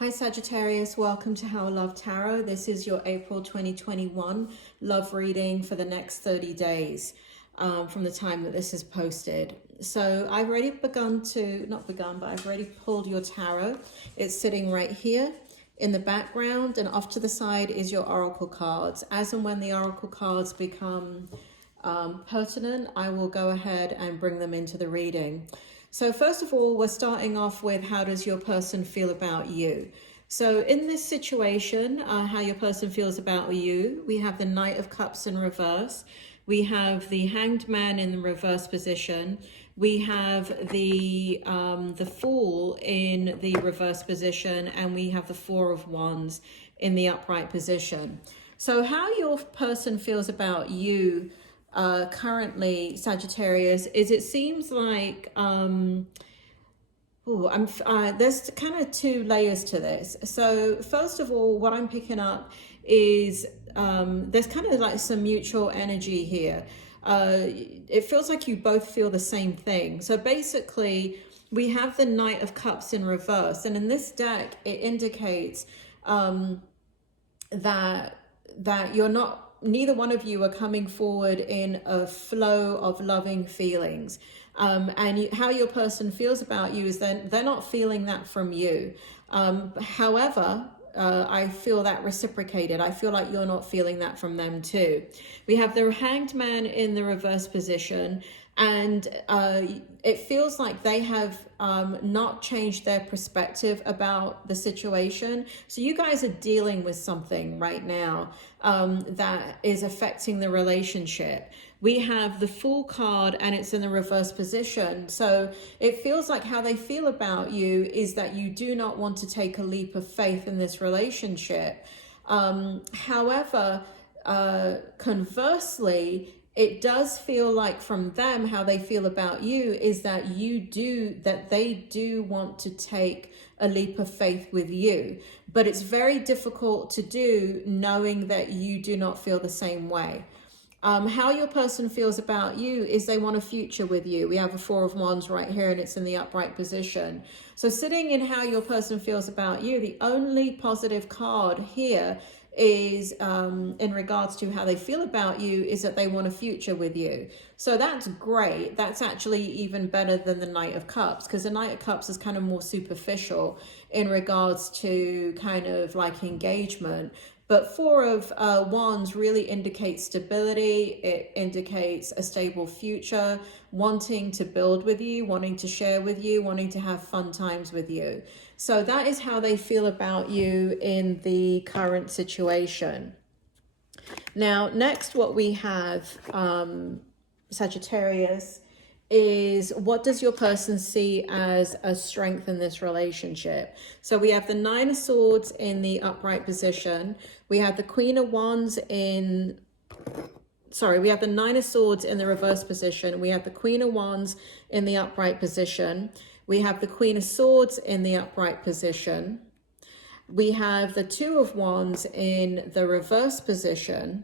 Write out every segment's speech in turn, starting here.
Hi Sagittarius, welcome to How I Love Tarot. This is your April 2021 love reading for the next 30 days from the time that this is posted. So I've already I've already pulled your tarot. It's sitting right here in the background, and off to the side is your oracle cards. As and when the oracle cards become pertinent, I will go ahead and bring them into the reading. So first of all, we're starting off with how does your person feel about you? So in this situation, how your person feels about you, we have the Knight of Cups in reverse. We have the Hanged Man in the reverse position. We have the Fool in the reverse position, and we have the Four of Wands in the upright position. So how your person feels about you currently, Sagittarius, is it seems like there's kind of two layers to this. So first of all, what I'm picking up is there's kind of like some mutual energy here. It feels like you both feel the same thing. So basically we have the Knight of Cups in reverse, and in this deck it indicates that you're not, neither one of you are coming forward in a flow of loving feelings. How your person feels about you is they're not feeling that from you. However, I feel that reciprocated. I feel like you're not feeling that from them too. We have the Hanged Man in the reverse position, and it feels like they have not changed their perspective about the situation. So you guys are dealing with something right now that is affecting the relationship. We have the Fool card, and it's in the reverse position. So it feels like how they feel about you is that you do not want to take a leap of faith in this relationship. However, conversely, it does feel like from them, how they feel about you is that they do want to take a leap of faith with you, but it's very difficult to do knowing that you do not feel the same way. How your person feels about you is they want a future with you. We have a Four of Wands right here, and it's in the upright position. So sitting in how your person feels about you, the only positive card here is in regards to how they feel about you is that they want a future with you. So that's great. That's actually even better than the Knight of Cups, because the Knight of Cups is kind of more superficial in regards to kind of like engagement. But Four of Wands really indicates stability. It indicates a stable future, wanting to build with you, wanting to share with you, wanting to have fun times with you. So that is how they feel about you in the current situation. Now, next what we have, Sagittarius, is what does your person see as a strength in this relationship? So we have the Nine of Swords in the upright position. We have the Queen of Wands we have the Nine of Swords in the reverse position. We have the Queen of Wands in the upright position. We have the Queen of Swords in the upright position. We have the Two of Wands in the reverse position.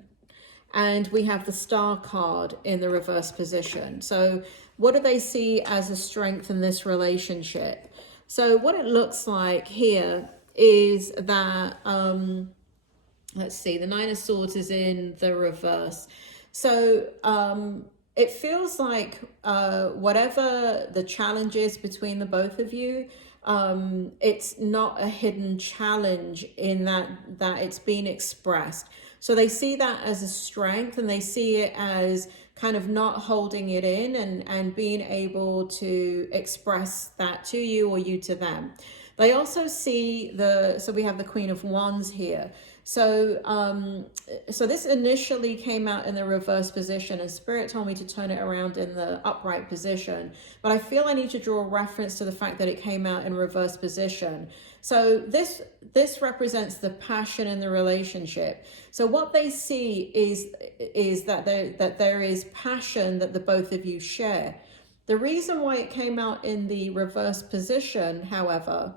And we have the Star card in the reverse position. So what do they see as a strength in this relationship? So what it looks like here is that, let's see, the Nine of Swords is in the reverse. So it feels like whatever the challenge is between the both of you, it's not a hidden challenge in that it's being expressed. So they see that as a strength, and they see it as kind of not holding it in and being able to express that to you or you to them. They also see so we have the Queen of Wands here. So so this initially came out in the reverse position, and Spirit told me to turn it around in the upright position. But I feel I need to draw a reference to the fact that it came out in reverse position. So this represents the passion in the relationship. So what they see is that there is passion that the both of you share. The reason why it came out in the reverse position, however,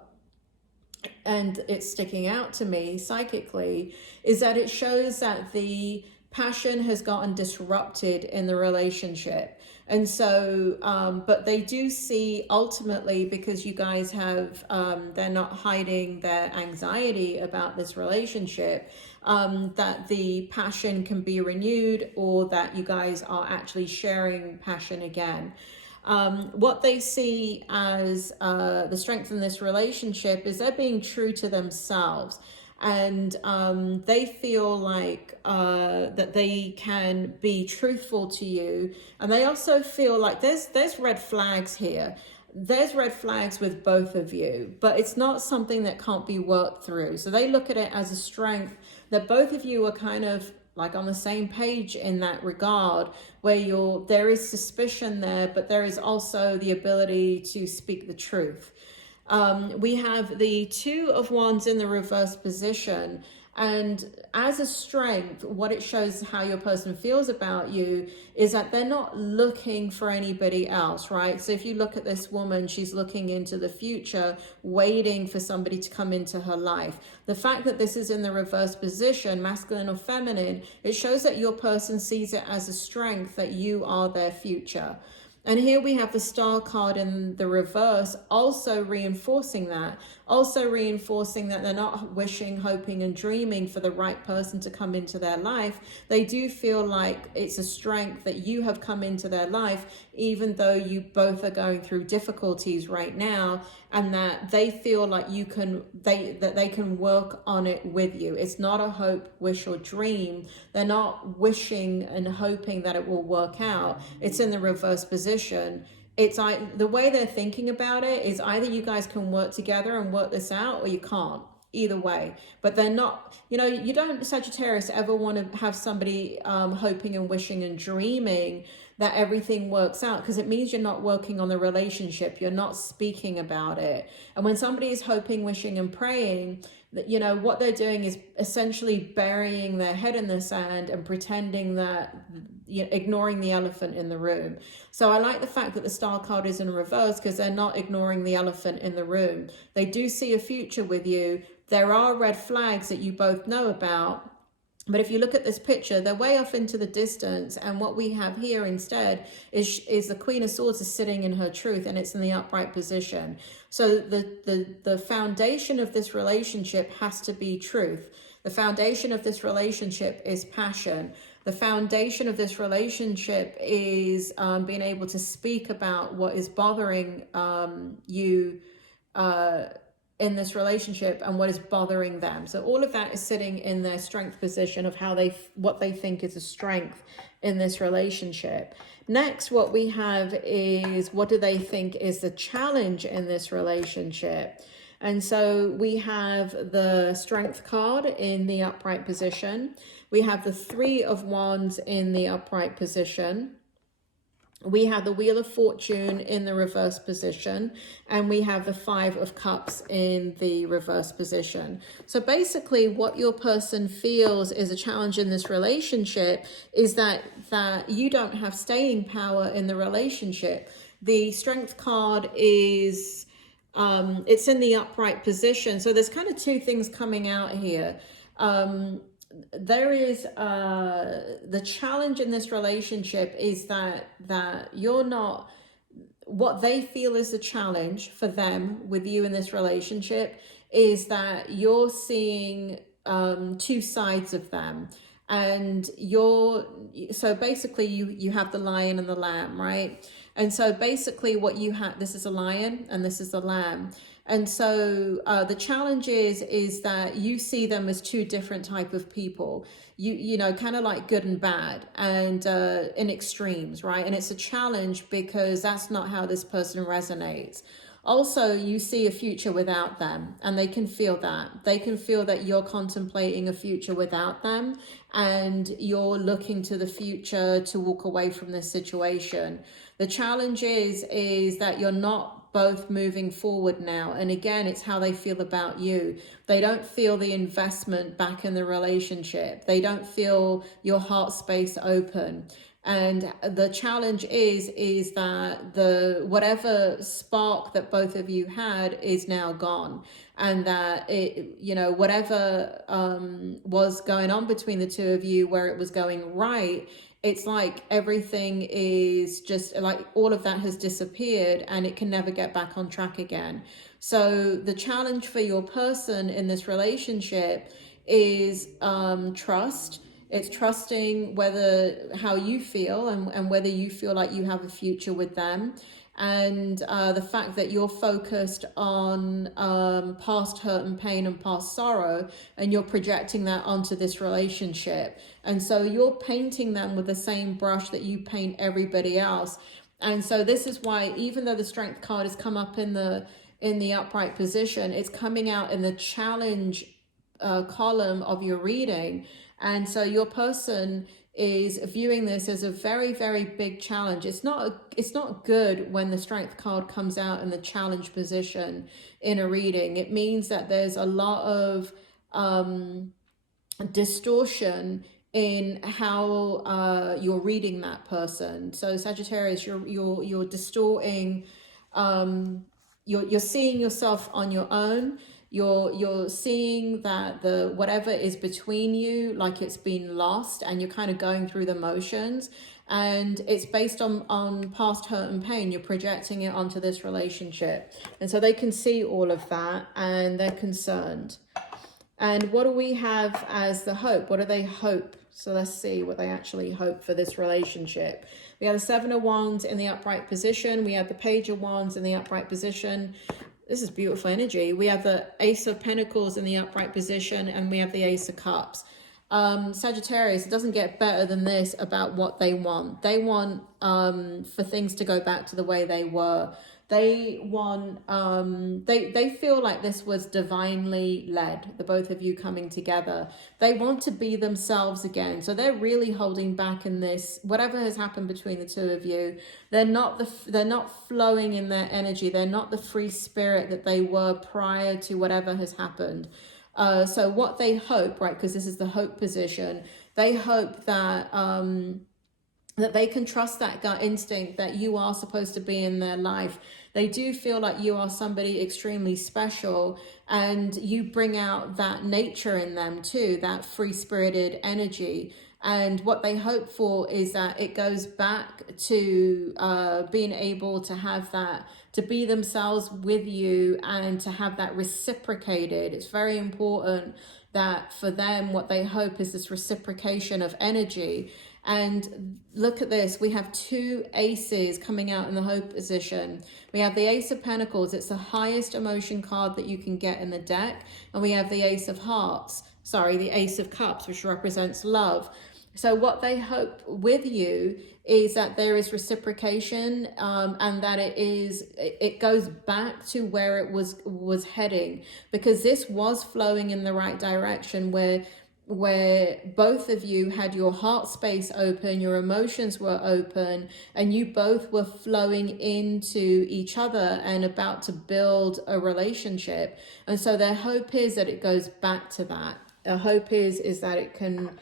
and it's sticking out to me psychically, is that it shows that the passion has gotten disrupted in the relationship. And so, but they do see ultimately, because you guys have, they're not hiding their anxiety about this relationship, that the passion can be renewed, or that you guys are actually sharing passion again. What they see as the strength in this relationship is they're being true to themselves. And they feel like that they can be truthful to you, and they also feel like there's red flags here. There's red flags with both of you, but it's not something that can't be worked through. So they look at it as a strength that both of you are kind of like on the same page in that regard, where there is suspicion there, but there is also the ability to speak the truth. We have the Two of Wands in the reverse position, and as a strength, what it shows how your person feels about you is that they're not looking for anybody else, right? So if you look at this woman, she's looking into the future, waiting for somebody to come into her life. The fact that this is in the reverse position, masculine or feminine, it shows that your person sees it as a strength, that you are their future. And here we have the Star card in the reverse, also reinforcing that they're not wishing, hoping, and dreaming for the right person to come into their life. They do feel like it's a strength that you have come into their life, even though you both are going through difficulties right now, and that they feel like they can work on it with you. It's not a hope, wish, or dream. They're not wishing and hoping that it will work out. It's in the reverse position. It's the way they're thinking about it is either you guys can work together and work this out, or you can't. Either way. But they're not, you don't, Sagittarius, ever want to have somebody hoping and wishing and dreaming that everything works out, because it means you're not working on the relationship. You're not speaking about it. And when somebody is hoping, wishing, and praying, that what they're doing is essentially burying their head in the sand and pretending that, ignoring the elephant in the room. So I like the fact that the Star card is in reverse, because they're not ignoring the elephant in the room. They do see a future with you. There are red flags that you both know about. But if you look at this picture, they're way off into the distance. And what we have here instead is the Queen of Swords is sitting in her truth, and it's in the upright position. So the foundation of this relationship has to be truth. The foundation of this relationship is passion. The foundation of this relationship is being able to speak about what is bothering you in this relationship and what is bothering them. So all of that is sitting in their strength position of what they think is a strength in this relationship. Next, what we have is, what do they think is the challenge in this relationship? And so we have the Strength card in the upright position. We have the Three of Wands in the upright position. We have the Wheel of Fortune in the reverse position, and we have the Five of Cups in the reverse position. So basically what your person feels is a challenge in this relationship is that you don't have staying power in the relationship. The Strength card is, it's in the upright position. So there's kind of two things coming out here. There is the challenge in this relationship is that you're not, what they feel is the challenge for them with you in this relationship is that you're seeing two sides of them. And so basically you have the lion and the lamb, right? And so basically what you have, this is a lion and this is a lamb. And so the challenge is that you see them as two different type of people, you know, kind of like good and bad, and in extremes, right? And it's a challenge because that's not how this person resonates. Also, you see a future without them, and they can feel that. They can feel that you're contemplating a future without them, and you're looking to the future to walk away from this situation. The challenge is that you're not both moving forward now. And again, it's how they feel about you. They don't feel the investment back in the relationship. They don't feel your heart space open. And the challenge is that the whatever spark that both of you had is now gone, and that it, you know, whatever was going on between the two of you, where it was going right, it's like everything is just like all of that has disappeared and it can never get back on track again. So the challenge for your person in this relationship is trust. It's trusting how you feel and whether you feel like you have a future with them. And the fact that you're focused on past hurt and pain and past sorrow, and you're projecting that onto this relationship. And so you're painting them with the same brush that you paint everybody else. And so this is why, even though the Strength card has come up in the upright position, it's coming out in the challenge column of your reading. And so your person is viewing this as a very, very big challenge. It's not good when the Strength card comes out in the challenge position in a reading. It means that there's a lot of distortion in how you're reading that person. So Sagittarius, you're distorting, you're seeing yourself on your own. You're seeing that the whatever is between you, like it's been lost, and you're kind of going through the motions, and it's based on past hurt and pain. You're projecting it onto this relationship, and so they can see all of that and they're concerned. And what do we have as the hope? What do they hope? So let's see what they actually hope for this relationship. We have the Seven of Wands in the upright position. We have the Page of Wands in the upright position. This is beautiful energy. We have the Ace of Pentacles in the upright position, and we have the Ace of Cups. Sagittarius, it doesn't get better than this about what they want. They want for things to go back to the way they were. They want, they feel like this was divinely led, the both of you coming together. They want to be themselves again. So they're really holding back in this, whatever has happened between the two of you. They're not flowing in their energy. They're not the free spirit that they were prior to whatever has happened. So what they hope, right, because this is the hope position, they hope that that they can trust that gut instinct that you are supposed to be in their life. They do feel like you are somebody extremely special, and you bring out that nature in them too, that free-spirited energy. And what they hope for is that it goes back to being able to have that, to be themselves with you and to have that reciprocated. It's very important that for them, what they hope is this reciprocation of energy. And look at this, we have two aces coming out in the hope position. We have the Ace of Pentacles, it's the highest emotion card that you can get in the deck. And we have the Ace of Hearts, sorry, the Ace of Cups, which represents love. So what they hope with you is that there is reciprocation, and that it goes back to where it was heading, because this was flowing in the right direction, where both of you had your heart space open, your emotions were open, and you both were flowing into each other and about to build a relationship. And so their hope is that it goes back to that. Their hope is that it can,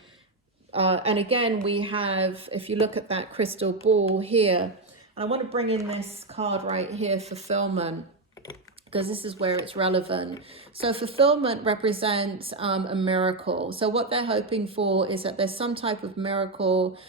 and again, we have, if you look at that crystal ball here, and I want to bring in this card right here, fulfillment, because this is where it's relevant. So fulfillment represents a miracle. So what they're hoping for is that there's some type of miracle.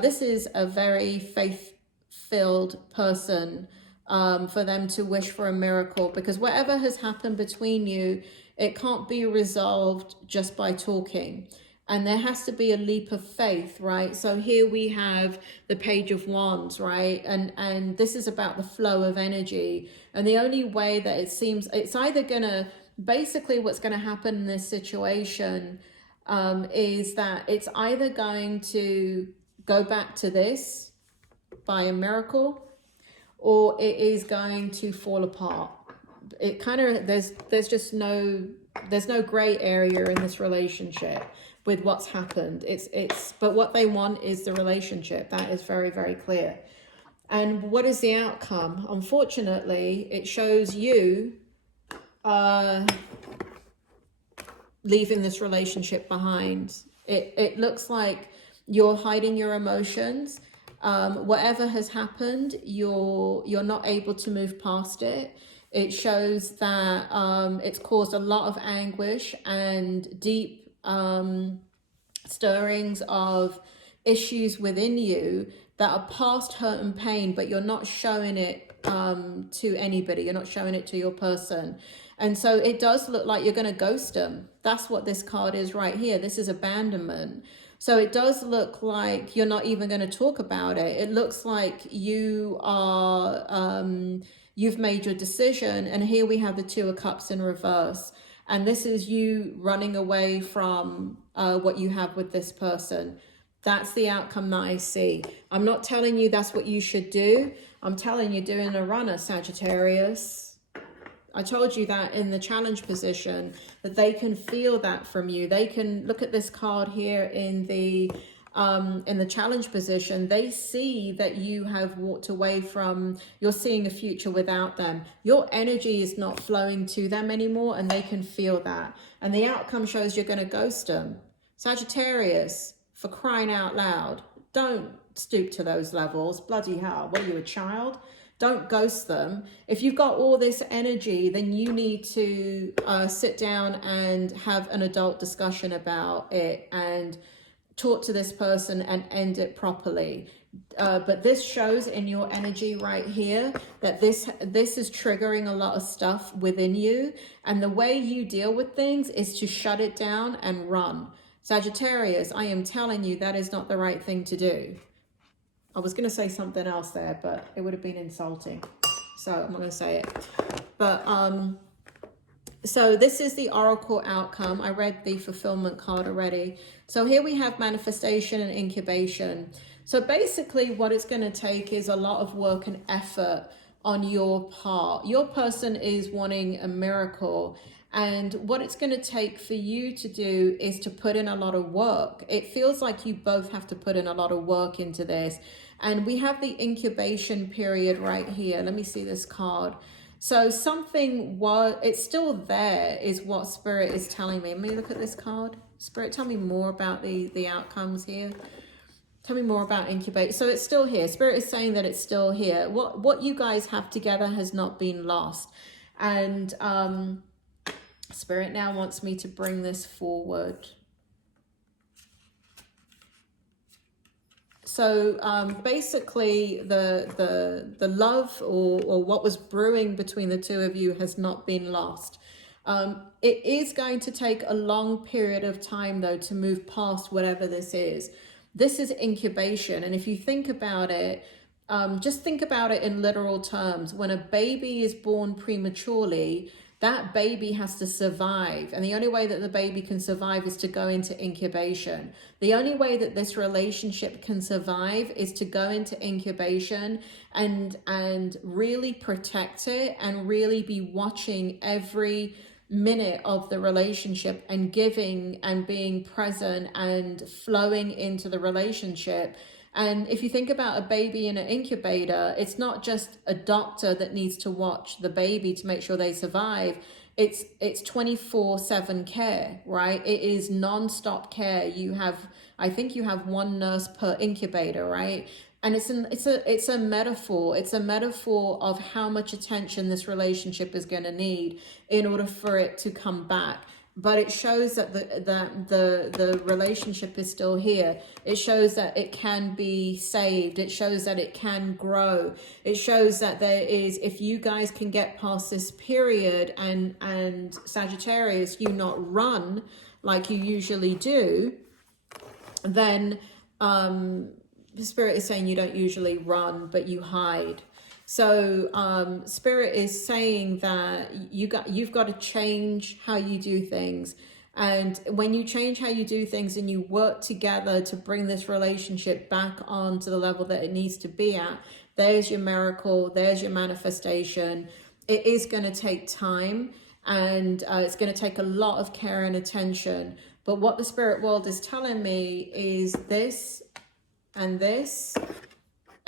This is a very faith-filled person, for them to wish for a miracle, because whatever has happened between you, it can't be resolved just by talking. And there has to be a leap of faith, right? So here we have the Page of Wands, right? And this is about the flow of energy. And the only way that it seems, it's either gonna, basically what's gonna happen in this situation is that it's either going to go back to this by a miracle, or it is going to fall apart. It kind of, there's just there's no gray area in this relationship with what's happened. But what they want is the relationship. That is very, very clear. And what is the outcome? Unfortunately, it shows you leaving this relationship behind. It looks like you're hiding your emotions, Whatever has happened, you're not able to move past it. It shows that it's caused a lot of anguish and deep stirrings of issues within you that are past hurt and pain, but you're not showing it to anybody. You're not showing it to your person. And so it does look like you're going to ghost them. That's what this card is right here. This is abandonment. So it does look like you're not even going to talk about it. It looks like you are, you've made your decision. And here we have the Two of Cups in reverse. And this is you running away from what you have with this person. That's the outcome that I see. I'm not telling you that's what you should do. I'm telling you, doing a runner, Sagittarius. I told you that in the challenge position, that they can feel that from you. They can look at this card here in the challenge position. They see that you have walked away from, you're seeing a future without them. Your energy is not flowing to them anymore, and they can feel that. And the outcome shows you're going to ghost them. Sagittarius, for crying out loud, don't stoop to those levels. Bloody hell, what are you, a child? Don't ghost them. If you've got all this energy, then you need to sit down and have an adult discussion about it and talk to this person and end it properly. But this shows in your energy right here that this is triggering a lot of stuff within you. And the way you deal with things is to shut it down and run. Sagittarius, I am telling you, that is not the right thing to do. I was going to say something else there, but it would have been insulting. So I'm not going to say it. But so this is the Oracle outcome. I read the fulfillment card already. So here we have manifestation and incubation. So basically what it's going to take is a lot of work and effort on your part. Your person is wanting a miracle. And what it's going to take for you to do is to put in a lot of work. It feels like you both have to put in a lot of work into this. And we have the incubation period right here. Let me see this card. So something it's still there is what Spirit is telling me. Let me look at this card. Spirit, tell me more about the outcomes here. Tell me more about incubate. So it's still here. Spirit is saying that it's still here. What you guys have together has not been lost. And Spirit now wants me to bring this forward. So basically the love or what was brewing between the two of you has not been lost. It is going to take a long period of time though to move past whatever this is. This is incubation. And if you think about it, just think about it in literal terms. When a baby is born prematurely, that baby has to survive. And the only way that the baby can survive is to go into incubation. The only way that this relationship can survive is to go into incubation and really protect it and really be watching every minute of the relationship and giving and being present and flowing into the relationship. And if you think about a baby in an incubator, it's not just a doctor that needs to watch the baby to make sure they survive. It's 24/7 care, right? It is non-stop care. I think you have one nurse per incubator, right? And it's a metaphor. It's a metaphor of how much attention this relationship is going to need in order for it to come back. But it shows that the relationship is still here. It shows that it can be saved. It shows that it can grow. It shows that there is, if you guys can get past this period and Sagittarius, you not run like you usually do, then Spirit is saying you don't usually run, but you hide. So Spirit is saying that you've got to change how you do things. And when you change how you do things and you work together to bring this relationship back on to the level that it needs to be at, there's your miracle, there's your manifestation. It is going to take time and it's going to take a lot of care and attention. But what the spirit world is telling me is this and this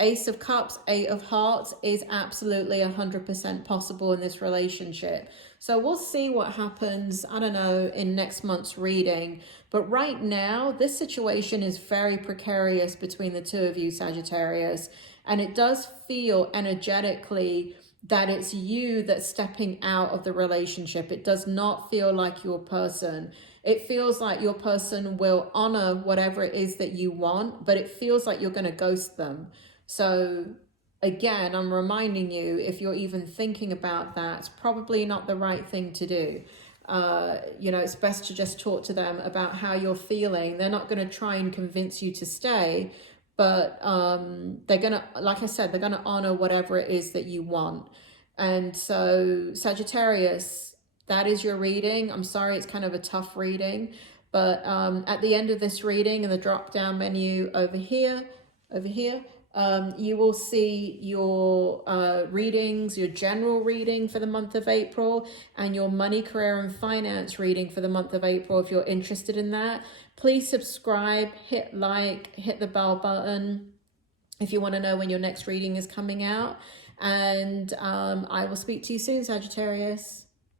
Ace of Cups, Eight of Hearts is absolutely 100% possible in this relationship. So we'll see what happens, I don't know, in next month's reading. But right now, this situation is very precarious between the two of you, Sagittarius. And it does feel energetically that it's you that's stepping out of the relationship. It does not feel like your person. It feels like your person will honor whatever it is that you want, but it feels like you're going to ghost them. So again, I'm reminding you, if you're even thinking about that, it's probably not the right thing to do. You know, it's best to just talk to them about how you're feeling. They're not going to try and convince you to stay, but they're going to, like I said, they're going to honor whatever it is that you want. And so Sagittarius, that is your reading. I'm sorry, it's kind of a tough reading, but at the end of this reading, in the drop down menu over here, you will see your readings, your general reading for the month of April, and your money, career, and finance reading for the month of April. If you're interested in that, please subscribe, hit like, hit the bell button if you want to know when your next reading is coming out. And I will speak to you soon, Sagittarius.